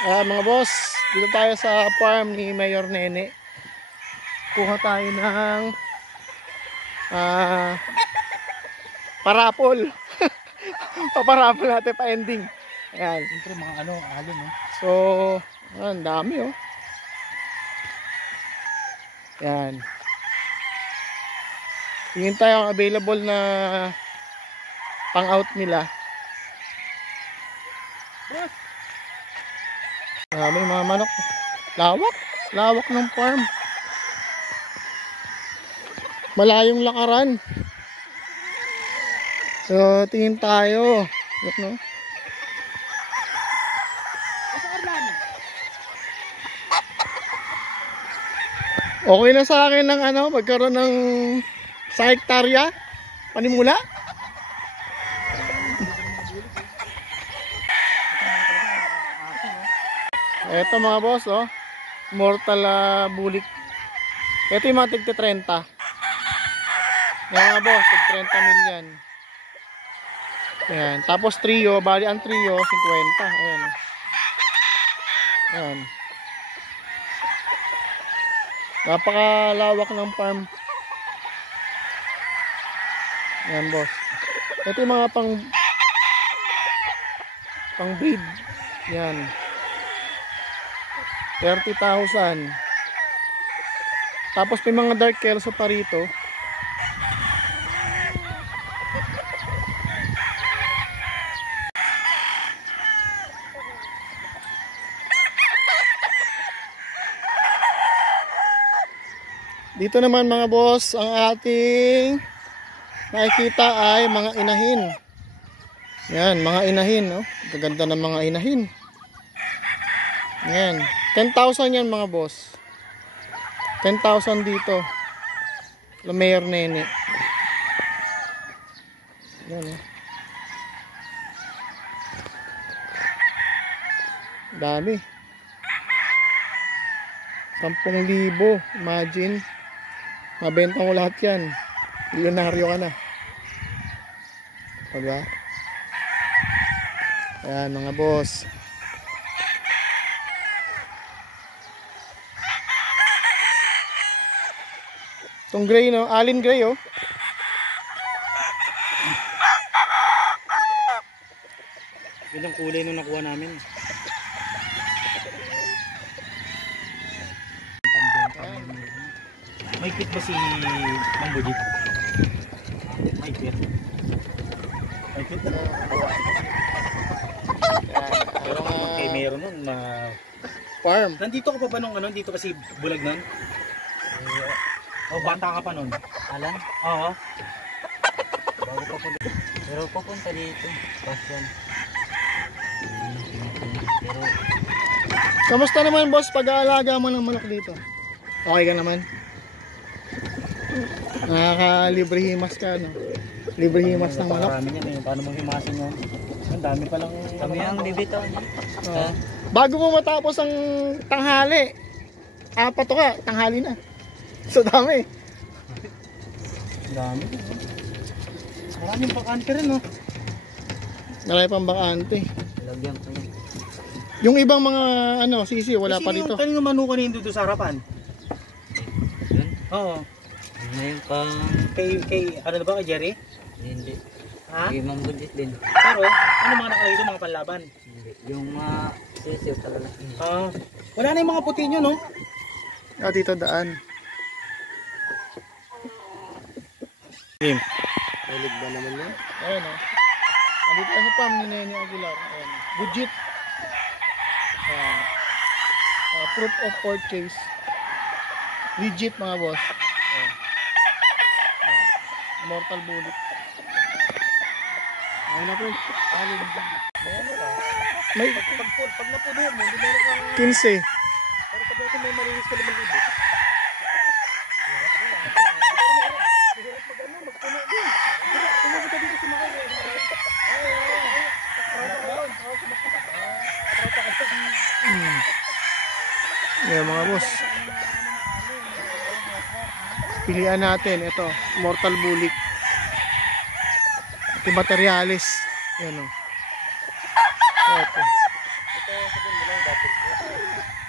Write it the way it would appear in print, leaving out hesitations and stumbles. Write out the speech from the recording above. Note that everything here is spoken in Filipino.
Mga boss, dito tayo sa farm ni Mayor Nene. Kuha tayo ng parapol. Paparapol natin pa ending. Ayan. Siyempre mga alon eh. So, ang dami oh. Ayan. Tingin tayo ang available na pang out nila. Boss! May mga manok. Lawak ng farm. Malayong lakaran. So, tingin tayo. Look, no? Okay na sa akin ng magkaroon ng sa hektarya. Panimula. Ito mga boss, oh. Mortal bulik. Ito yung mga tigti 30. Yan mga boss, tig 30 million. Ayan. Tapos trio, bali ang trio 50. Ayan. Ayan. Napakalawak ng farm. Ayan boss. Ito yung mga pang breed. Yan. 30,000. Tapos may mga dark kelso pa rito. Dito naman mga boss, ang ating nakikita ay mga inahin. Yan, mga inahin, no? Gaganda ng mga inahin. Yan. 10,000 yan mga boss. 10,000 dito. Mayor Nene. Yan eh. Dami. 10,000. Imagine. Mabenta ko lahat yan. Milyonaryo ka na. Diba? Ayan mga boss. Itong gray, no? Alin gray, oh. Yun ang kulay nung nakuha namin. May kit ba si Mang Budit? May kit. May kit na. Pero kay meron nun na Farm. nandito ka pa ba nung dito kasi bulag nun? O bata ka pa nun? Alan? Oo. Bago pa po dito. Pero papunta dito. Pasyon. Pero Kamusta naman boss pag-aalaga mo ng manok dito? Okay ka naman? Nakaka-libre himas ka, no? Libre himas ng manok. Marami yan eh. Paano mong himasin yun? Ang dami pa lang. kami ang bibitaw niya. Bago mo matapos ang tanghali, apat ka, tanghali na. So dami. Ang dami. Maraming bakante rin, no? Marami pang bakante. Lagyan ko niya. Yung ibang mga sisi wala pa dito. Yung kanino manukan yung doon sa harapan? Yun? Oo. Ngayon pang... Kay ano na ba, kay Jerry? Hindi. Ha? Kay Mang Budit din. Pero, ano mga nakalagay doon, mga panlaban? Hindi. Yung mga sisiw talaga. Wala na yung mga puti nyo, no? Dito daan. Game. Malig ba naman yan? Ayun o. Andito tayo sa farm ni Nene Aguilar. Ayun. Budget. Proof of purchase. Legit mga boss. Ayun. Mortal bullet. Ayun na friends. May Pag napuno mo, hindi meron kang... 15. Pero sabi ko may marinis ka naman dito. Yan mga boss. Pilihan natin ito, Mortal Bulik. Ito materialis. Yan o. Ito. mo lang dapat po.